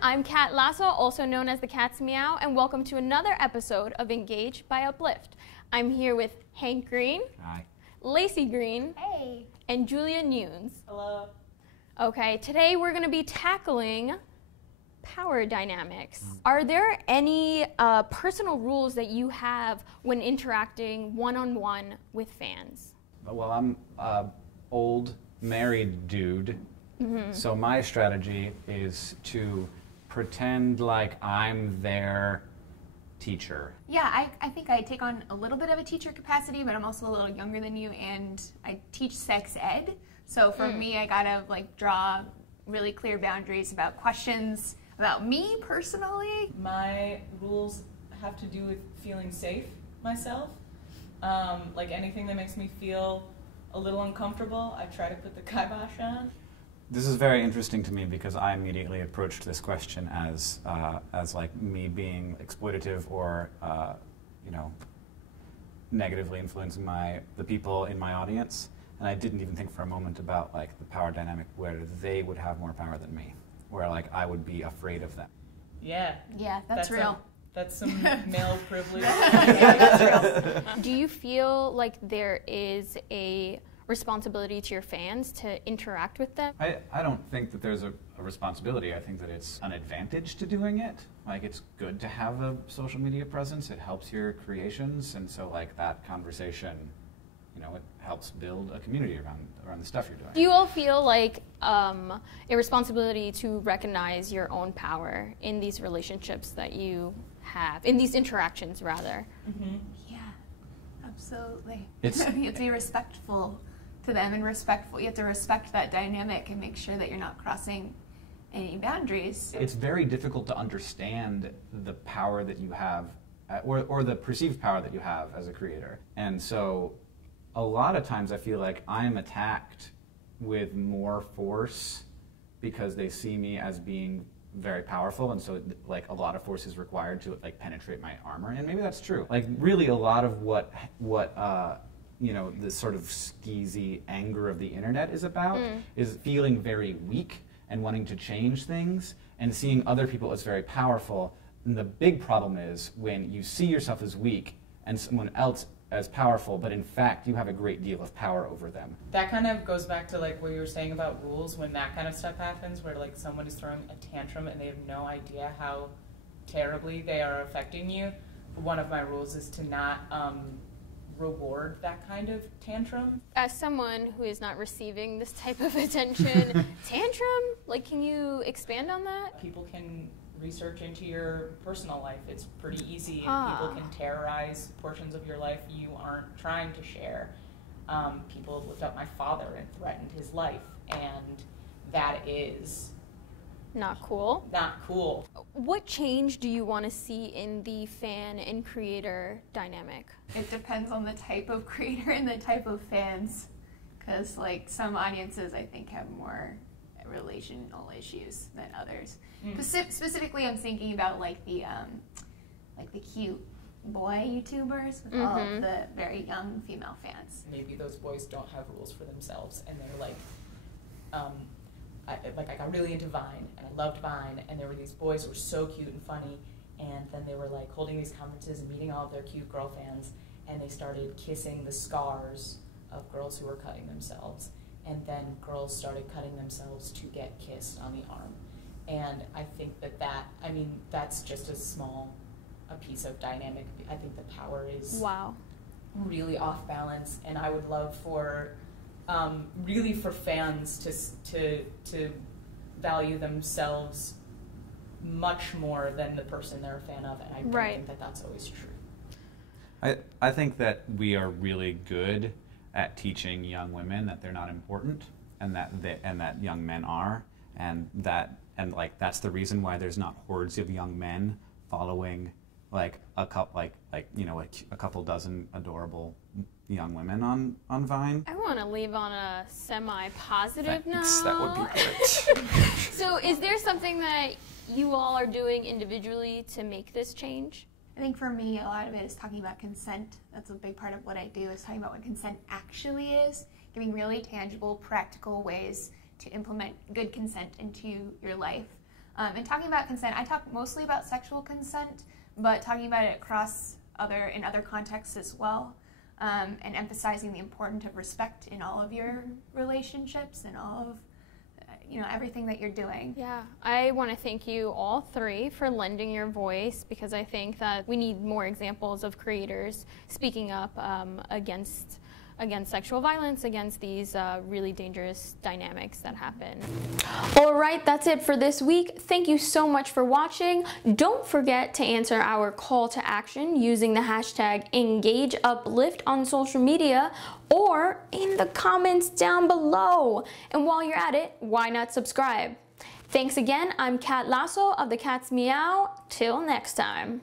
I'm Kat Lazo, also known as the Cat's Meow, and welcome to another episode of Engage by Uplift. I'm here with Hank Green. Hi. Laci Green. Hey. And Julia Nunes. Hello. Okay, today we're going to be tackling power dynamics. Are there any personal rules that you have when interacting one-on-one with fans? Well, I'm an old married dude, so my strategy is to pretend like I'm their teacher. Yeah, I think I take on a little bit of a teacher capacity, but I'm also a little younger than you, and I teach sex ed. So for me, I gotta draw really clear boundaries about questions about me personally. My rules have to do with feeling safe myself. Like anything that makes me feel a little uncomfortable, I try to put the kibosh on. This is very interesting to me because I immediately approached this question as like me being exploitative or negatively influencing the people in my audience, and I didn't even think for a moment about like the power dynamic where they would have more power than me, where like I would be afraid of them. Yeah. Yeah, that's real. That's some male privilege. Yeah, that's real. Do you feel like there is a responsibility to your fans to interact with them? I don't think that there's a responsibility. I think that it's an advantage to doing it. Like, it's good to have a social media presence. It helps your creations, and so like that conversation, it helps build a community around the stuff you're doing. Do you all feel like a responsibility to recognize your own power in these relationships that you have, in these interactions rather? Mm-hmm. Yeah, absolutely. You have to be respectful to them and respectful. You have to respect that dynamic and make sure that you're not crossing any boundaries. It's very difficult to understand the power that you have, or the perceived power that you have as a creator. And so a lot of times I feel like I'm attacked with more force because they see me as being very powerful, and so like a lot of force is required to like penetrate my armor, and maybe that's true. Like really a lot of what the sort of skeezy anger of the internet is about is feeling very weak and wanting to change things and seeing other people as very powerful. And the big problem is when you see yourself as weak and someone else as powerful, but in fact you have a great deal of power over them. That kind of goes back to like what you were saying about rules, when that kind of stuff happens, where like someone is throwing a tantrum and they have no idea how terribly they are affecting you. One of my rules is to not reward that kind of tantrum. As someone who is not receiving this type of attention, tantrum, like, can you expand on that? People can research into your personal life. It's pretty easy, and people can terrorize portions of your life you aren't trying to share. People have looked up my father and threatened his life, and that is not cool. Not cool. What change do you want to see in the fan and creator dynamic? It depends on the type of creator and the type of fans, because like some audiences I think have more relational issues than others. Specifically, I'm thinking about like the cute boy YouTubers with all of the very young female fans. Maybe those boys don't have rules for themselves, and they're like, I got really into Vine, and I loved Vine, and there were these boys who were so cute and funny, and then they were like holding these conferences and meeting all of their cute girl fans, and they started kissing the scars of girls who were cutting themselves. And then girls started cutting themselves to get kissed on the arm. And I think that's just a piece of dynamic. I think the power is really off balance, and I would love for, really for fans to value themselves much more than the person they're a fan of, and I don't think that that's always true. I think that we are really good at teaching young women that they're not important, and that young men are, and that's the reason why there's not hordes of young men following like a couple dozen adorable young women on Vine. I want to leave on a semi-positive note. That would be great. So is there something that you all are doing individually to make this change? I think for me, a lot of it is talking about consent. That's a big part of what I do, is talking about what consent actually is, giving really tangible, practical ways to implement good consent into your life. And talking about consent, I talk mostly about sexual consent, but talking about it in other contexts as well, and emphasizing the importance of respect in all of your relationships and all of everything that you're doing. Yeah, I want to thank you all three for lending your voice, because I think that we need more examples of creators speaking up against sexual violence, against these really dangerous dynamics that happen. All right, that's it for this week. Thank you so much for watching. Don't forget to answer our call to action using the hashtag #EngageUplift on social media or in the comments down below. And while you're at it, why not subscribe? Thanks again. I'm Kat Lazo of the Cat's Meow. Till next time.